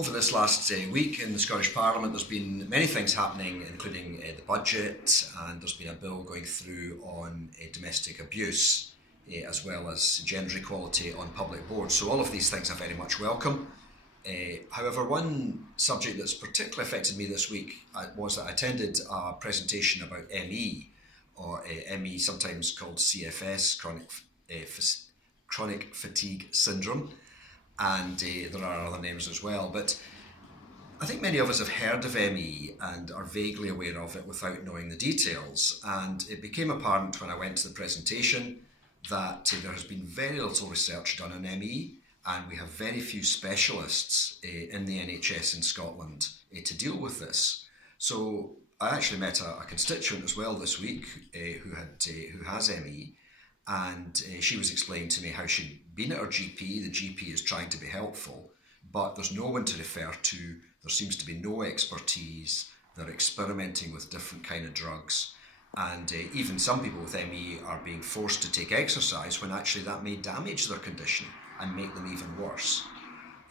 Over this last week in the Scottish Parliament, there's been many things happening, including the budget, and there's been a bill going through on domestic abuse, as well as gender equality on public boards. So all of these things are very much welcome. However, one subject that's particularly affected me this week was that I attended a presentation about ME, or ME, sometimes called CFS, chronic fatigue syndrome, and there are other names as well. But I think many of us have heard of ME and are vaguely aware of it without knowing the details. And it became apparent when I went to the presentation that there has been very little research done on ME, and we have very few specialists in the NHS in Scotland to deal with this. So I actually met a constituent as well this week who has ME, and she was explaining to me how she'd been at her GP. The GP is trying to be helpful, but there's no one to refer to. There seems to be no expertise. They're experimenting with different kind of drugs, and even some people with ME are being forced to take exercise when actually that may damage their condition and make them even worse.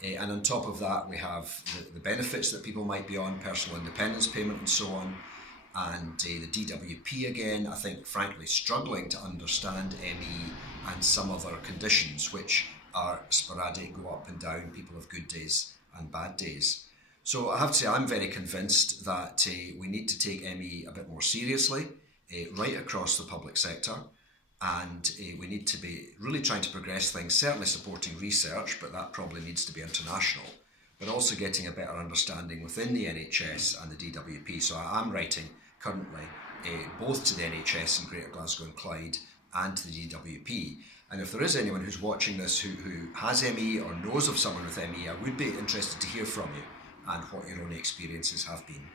And on top of that, we have the benefits that people might be on, personal independence payment and so on, and the DWP again, I think, frankly, struggling to understand ME and some other conditions which are sporadic, go up and down. People have good days and bad days. So I have to say I'm very convinced that we need to take ME a bit more seriously right across the public sector, and we need to be really trying to progress things, certainly supporting research, but that probably needs to be international, but also getting a better understanding within the NHS and the DWP. So I am writing currently both to the NHS in Greater Glasgow and Clyde and to the DWP. And if there is anyone who's watching this who has ME or knows of someone with ME, I would be interested to hear from you and what your own experiences have been.